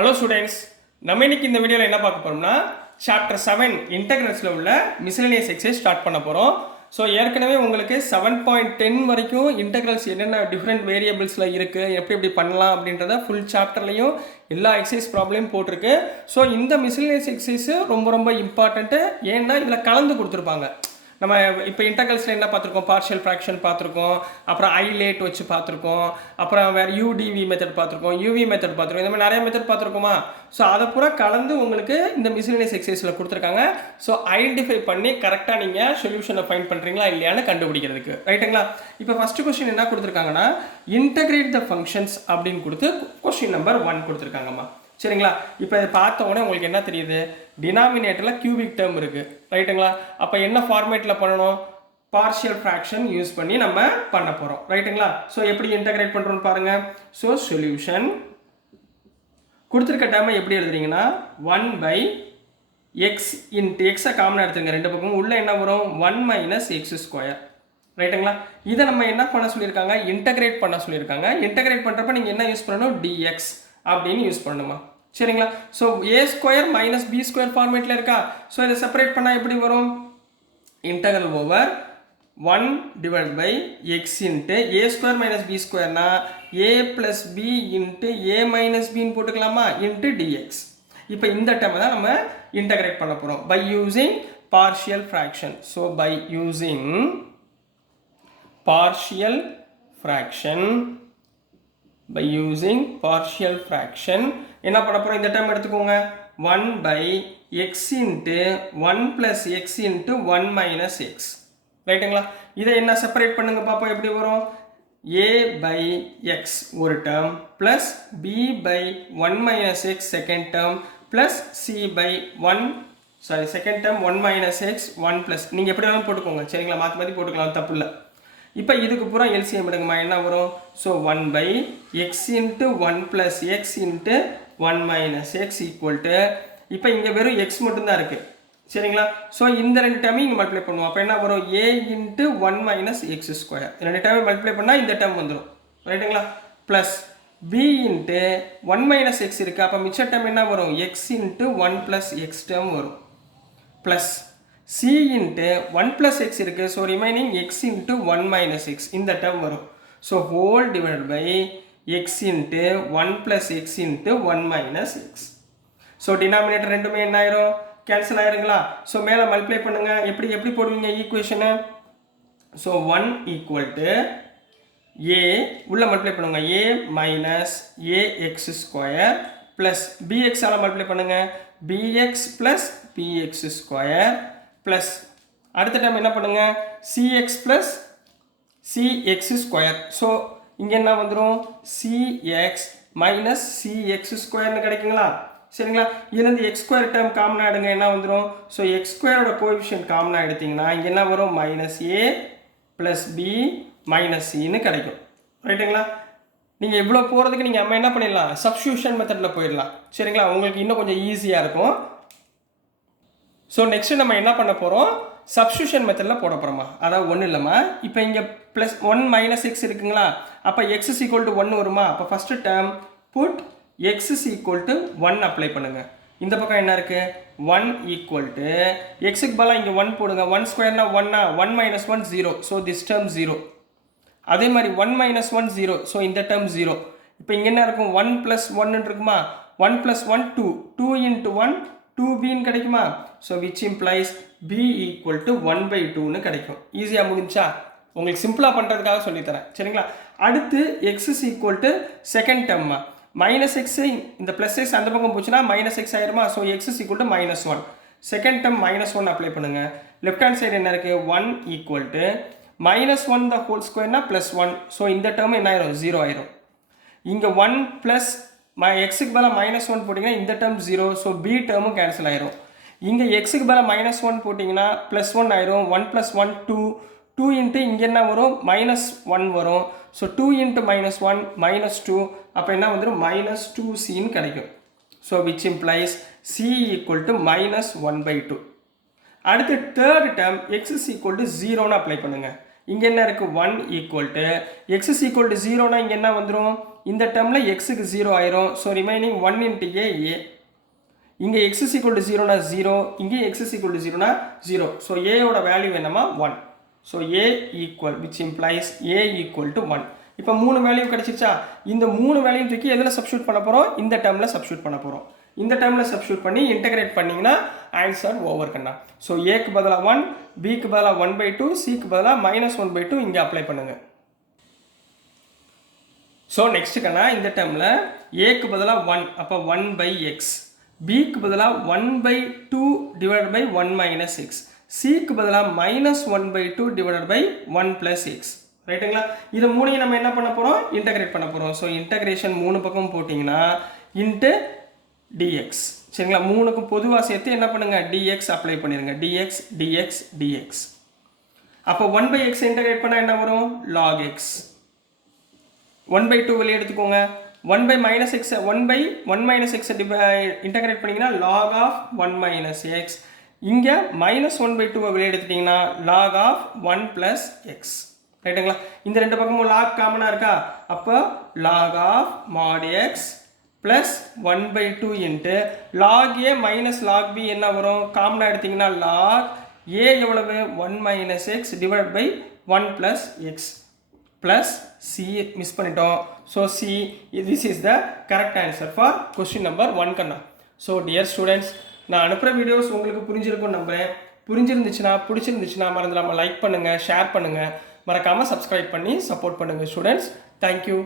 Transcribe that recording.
Hello students, நம்ம இன்னைக்கு இந்த வீடியோவில் என்ன பார்க்க போகிறோம்னா சாப்டர் 7 இன்டெகிரல்ஸில் உள்ள மிஸ்லேனியஸ் எக்ஸைஸ் ஸ்டார்ட் பண்ண போகிறோம். ஸோ ஏற்கனவே உங்களுக்கு 7.10 வரைக்கும் இன்டெகிரல்ஸ் என்னென்ன டிஃப்ரெண்ட் வேரியபிள்ஸில் இருக்குது, எப்படி பண்ணலாம் அப்படின்றத ஃபுல் சாப்டர்லையும் எல்லா எக்ஸைஸ் ப்ராப்ளமும் போட்டிருக்கு. ஸோ இந்த மிஸ்லேனியஸ் எக்ஸைஸு ரொம்ப இம்பார்ட்டண்ட்டு. ஏன்னா இதில் கலந்து கொடுத்துருப்பாங்க. நம்ம இப்போ இன்டெகிரல்ஸில் என்ன பார்த்துருக்கோம், பார்ஷியல் ஃப்ராக்ஷன் பார்த்துருக்கோம், அப்புறம் ஐலேட் வச்சு பார்த்துருக்கோம், அப்புறம் வேறு யூடிவி மெத்தட் பார்த்துருக்கோம், யூவி மெத்தட் பார்த்துருக்கோம், இந்த மாதிரி நிறைய மெத்தட் பார்த்துருக்கோமா. ஸோ அதை பூரா கலந்து உங்களுக்கு இந்த மிஸ்லேனியஸ் எக்ஸைஸில் கொடுத்துருக்காங்க. ஸோ ஐடென்டிஃபை பண்ணி கரெக்டாக நீங்கள் சொல்யூஷனை ஃபைண்ட் பண்ணுறீங்களா இல்லையான்னு கண்டுபிடிக்கிறதுக்கு, ரைட்டுங்களா. இப்போ ஃபஸ்ட்டு கொஸ்டின் என்ன கொடுத்துருக்காங்கன்னா, இன்டெகிரேட் த ஃபங்க்ஷன்ஸ் அப்படின்னு கொடுத்து கொஸ்டின் நம்பர் 1 கொடுத்துருக்காங்கம்மா. சரிங்களா. இப்போ இதை பார்த்த உடனே உங்களுக்கு என்ன தெரியுது, டினாமினேட்டரில் கியூபிக் டேர்ம் இருக்குது, ரைட்டுங்களா. அப்போ என்ன ஃபார்மேட்டில் பண்ணணும், பார்ஷியல் ஃப்ராக்ஷன் யூஸ் பண்ணி நம்ம பண்ண போகிறோம், ரைட்டுங்களா. ஸோ எப்படி இன்டெகிரேட் பண்ணுறோன்னு பாருங்கள். ஸோ சொல்யூஷன் கொடுத்துருக்க டேர்மை எப்படி எழுதுறீங்கன்னா 1/x இன்ட்டு எக்ஸை காமனாக எடுத்துருங்க ரெண்டு பக்கமும், உள்ளே என்ன வரும் 1 - x², ரைட்டுங்களா. இதை நம்ம என்ன பண்ண சொல்லியிருக்காங்க, இன்டெகிரேட் பண்ண சொல்லியிருக்காங்க. இன்டெகிரேட் பண்ணுறப்ப நீங்கள் என்ன யூஸ் பண்ணணும், dx அப்படின்னு யூஸ் பண்ணணுமா. சரிங்களா. ஸோ a² - b² ஃபார்மேட்டில் இருக்கா. ஸோ இதை செப்பரேட் பண்ணால் எப்படி வரும், integral over 1/x into a² - b²னா a + b இன்ட்டு a - bன்னு போட்டுக்கலாமா, இன்ட்டு dx. இப்போ இந்த டேர்மை தான் நம்ம இன்டெகிரேட் பண்ண போகிறோம் by using partial fraction. So by using partial fraction, by using partial fraction என்ன பண்ண போறோம், இந்த டேர்ம் எடுத்துக்கோங்க 1/x into 1 + x into 1 - x, ரைட்டுங்களா. இதை என்ன செப்பரேட் பண்ணுங்க பாப்போம் எப்படி வரும், a/x ஒரு term plus b/1 - x second term plus c/1 second term 1 - x 1 plus நீங்கள் எப்படி வேணாலும் போட்டுக்கோங்க, சரிங்களா. மாற்றி போட்டுக்கலாம், தப்பு இல்லை. இப்போ இதுக்கு பூரா எல்சிஎம் எடுங்கம்மா, என்ன வரும். So 1/x into 1 + x into 1 - x equal to, இப்போ இங்கே வெறும் எக்ஸ் மட்டும்தான் இருக்குது, சரிங்களா. ஸோ இந்த ரெண்டு டேர்மையும் இங்கே மல்டிப்ளை பண்ணுவோம். அப்போ என்ன வரும், a into 1 - x², ரெண்டு டேர்மை மல்டிப்ளை பண்ணால் இந்த டேர்ம் வந்துடும், ரைட்டுங்களா. ப்ளஸ் b into 1 - x இருக்குது, அப்போ மிச்ச டேர்ம் என்ன வரும், x into 1 + x டேர்ம் வரும், ப்ளஸ் c into 1 + x இருக்கு, so remaining x into 1 - x இந்த டேர்ம் வரும். So whole divide by x into 1 + x into 1 - x. So denominator ரெண்டுமே என்ன ஆயிரும், கேன்சல் ஆயிருங்களா. ஸோ மேலே மல்டிப்ளை பண்ணுங்க, எப்படி போடுவீங்க ஈக்குவேஷனை. ஸோ 1 = a உள்ள மல்டிப்ளை பண்ணுங்க, a - ax² ப்ளஸ் bx ஆல் மல்டிப்ளை பண்ணுங்க, bx + px² ப்ளஸ் அடுத்த டைம் என்ன பண்ணுங்க, cx + cx². ஸோ இங்கே என்ன வந்துடும், cx - cx² கிடைக்குங்களா, சரிங்களா. இதுலேருந்து x² டேர்ம் காமனாக எடுங்க, என்ன வந்துடும். ஸோ x² கோஎஃபிஷியன்ட் காமனாக எடுத்தீங்கன்னா இங்கே என்ன வரும், -a + b - cன்னு கிடைக்கும், ரைட்டுங்களா. நீங்கள் இவ்வளோ போகிறதுக்கு நீங்கள் நம்ம என்ன பண்ணிடலாம், சப்ஸ்டியூஷன் மெத்தடில் போயிடலாம், சரிங்களா. உங்களுக்கு இன்னும் கொஞ்சம் ஈஸியாக இருக்கும். ஸோ நெக்ஸ்ட் நம்ம என்ன பண்ண போகிறோம், சப்ஸ்டியூஷன் மெத்தடில் போட போகிறோமா. அதாவது ஒன்றும் இல்லைம்மா, இப்போ இங்கே +1 - x இருக்குங்களா, அப்போ x = 1 வருமா. அப்போ first term put x = 1 apply பண்ணுங்கள். இந்த பக்கம் என்ன இருக்குது, 1 = எக்ஸுக்கு பதிலாக இங்கே 1 போடுங்க, 1² 1, 1 - 1 0, ஸோ திஸ் டேர்ம் 0. அதே மாதிரி 1 - 1 0, ஸோ இந்த டேர்ம் 0. இப்போ இங்கே என்ன இருக்கும், 1 + 1 இருக்குமா, 1 + 1 2, 2 into 1 2bன்னு கிடைக்குமா. ஸோ விச் இம்ப்ளைஸ் b = 1/2ன்னு கிடைக்கும். ஈஸியாக முடிஞ்சா, உங்களுக்கு சிம்பிளாக பண்ணுறதுக்காக சொல்லித்தரேன், சரிங்களா. அடுத்து x = செகண்ட் டேர்மா, -x இந்த +x அந்த பக்கம் போச்சுன்னா -x ஆயிருமா. So x = -1, second term -1 apply பண்ணுங்க. லெஃப்ட் ஹேண்ட் சைடு என்ன இருக்குது, 1 = -1 the whole square +1, ஸோ இந்த டேர்ம் என்ன ஆயிரும், 0 ஆயிரும். இங்கே 1 + எக்ஸுக்கு பதிலாக -1 போட்டிங்கன்னா இந்த டேர்ம் 0, ஸோ b டேர்மும் கேன்சல் ஆயிரும். இங்கே எக்ஸுக்கு பதிலாக -1 போட்டிங்கன்னா +1 ஆயிரும், 1 + 1 2, 2 இன்ட்டு இங்கே என்ன வரும், -1 வரும். ஸோ 2 இன்ட்டு -1 -2, அப்போ என்ன வந்துடும், -2cன்னு கிடைக்கும். So which implies c = -1/2. அடுத்து தேர்ட் டேர்ம் x = 0ன்னு அப்ளை பண்ணுங்கள். இங்கே என்ன இருக்குது 1 equal to X is equal to 0னா இங்கே என்ன வந்துடும் இந்த டேர்மில் எக்ஸுக்கு 0 ஆயிரும். ஸோ ரிமைனிங் 1 இன்ட்டு ஏ இங்கே எக்ஸ் இஸ் ஈக்குவல் டு 0னா 0, இங்கே எக்ஸ் இஸ் ஈக்குவல் டு 0னா 0. ஸோ ஏயோட வேல்யூ என்னமா 1. So A equal which implies A equal to 1. இப்போ 3 வேல்யூ கிடச்சிருச்சா? இந்த 3 வேல்யூ தூக்கி எதில் சப்ஸ்டியூட் பண்ண போகிறோம்? இந்த டேர்மில் சப்ஸ்டியூட் பண்ண போகிறோம். இந்த டேர்மில் சப்ஸ்டியூட் பண்ணி இன்டகிரேட் பண்ணிங்கன்னா ஆன்சர் ஓவர் கண்ணா. ஸோ ஏக்கு பதிலாக 1, பிக்கு பதிலாக 1/2, சிக்கு பதிலாக -1/2 இங்கே அப்ளை பண்ணுங்கள். ஸோ நெக்ஸ்ட் கண்ணா இந்த டேர்மில் ஏக்கு பதிலாக 1, அப்போ 1/x, பிக்கு பதிலாக 1/2 டிவைடட் பை 1 - x, சிக்கு பதிலாக -1/2 டிவைடட் பை 1 + x. ரைட்டுங்களா? இது மூணையும் நம்ம என்ன பண்ண போகிறோம்? இன்டகிரேட் பண்ண போகிறோம். ஸோ இன்டகிரேஷன் 3 பக்கம் போட்டிங்கன்னா இன்ட்டு dx. சரிங்களா? 3க்கும் பொதுவாக சேர்த்து என்ன பண்ணுங்க? dx அப்ளை பண்ணிடுங்க. dx dx dx. அப்போ 1/x இன்டகிரேட் பண்ணால் என்ன வரும்? log x. 1/2 வெளியே எடுத்துக்கோங்க. 1/-1 x இன்டகிரேட் பண்ணிங்கன்னா log of 1 - x. இங்கே -1/2 வெளியே எடுத்துட்டிங்கன்னா log of 1 + x. ரைட்டுங்களா? இந்த ரெண்டு பக்கமும் log காமனாக இருக்கா? அப்போ log of mod x plus 1/2 into log a minus log b என்ன வரும்? காமனாக எடுத்திங்கன்னா log a எவ்வளவு? 1 - x divided by 1 + x plus c miss பண்ணிட்டோம். So c this is the correct answer for question number 1 கண்ணா. ஸோ dear students, நான் அனுப்புகிற videos உங்களுக்கு புரிஞ்சிருக்கும்னு நம்புகிறேன். பிடிச்சிருந்துச்சுன்னா மறந்துடாமல் லைக் பண்ணுங்கள், ஷேர் பண்ணுங்கள், மறக்காமல் சப்ஸ்கிரைப் பண்ணி சப்போர்ட் பண்ணுங்கள் ஸ்டூடெண்ட்ஸ். தேங்க்யூ.